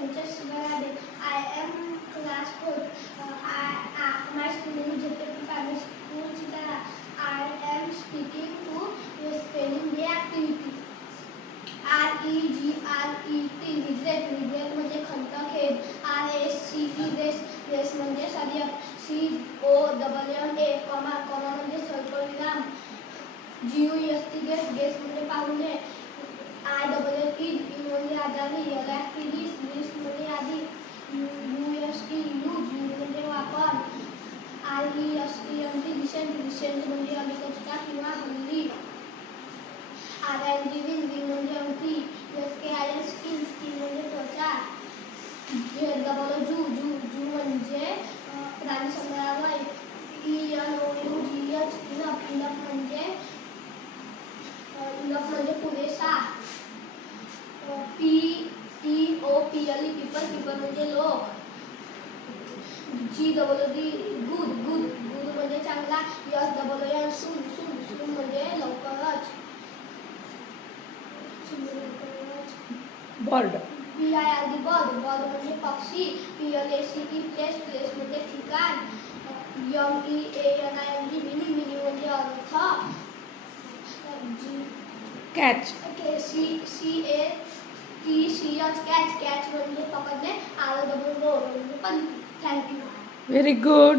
Sanchez Sivarade. I am class 4. My school name is Jyoti Primary School, Chitara. I am speaking to spelling the activity. REGRET regret म्हणजे खंतखेद. RACE race म्हणजे शर्यत. CONNA comma म्हणजे स्वल्पविराम. GUST guess म्हणजे पाहुणे. IEE म्हणजे आजारी. List म्हणजे यादी. USE म्हणजे वापर. रिसेंट म्हणजे अलीकडचा किंवा हल्ली. RING म्हणजे अंगठी. SKIN म्हणजे त्वचा. झू म्हणजे प्राणी संग्रहालय. ENOUGH इनफ म्हणजे पुरेसा. PEOPLE पीपल म्हणजे लोक. GOOD गुड म्हणजे चांगला. SOON सून म्हणजे लवकरच. बर्ड. BIRD बर्ड म्हणजे पक्षी. PLACE प्लेस म्हणजे ठिकाण. MEANING मिनी म्हणजे अर्थ. कॅच. कॅच म्हणजे पकडणे. ROW म्हणजे पण. थँक्यू. Very good.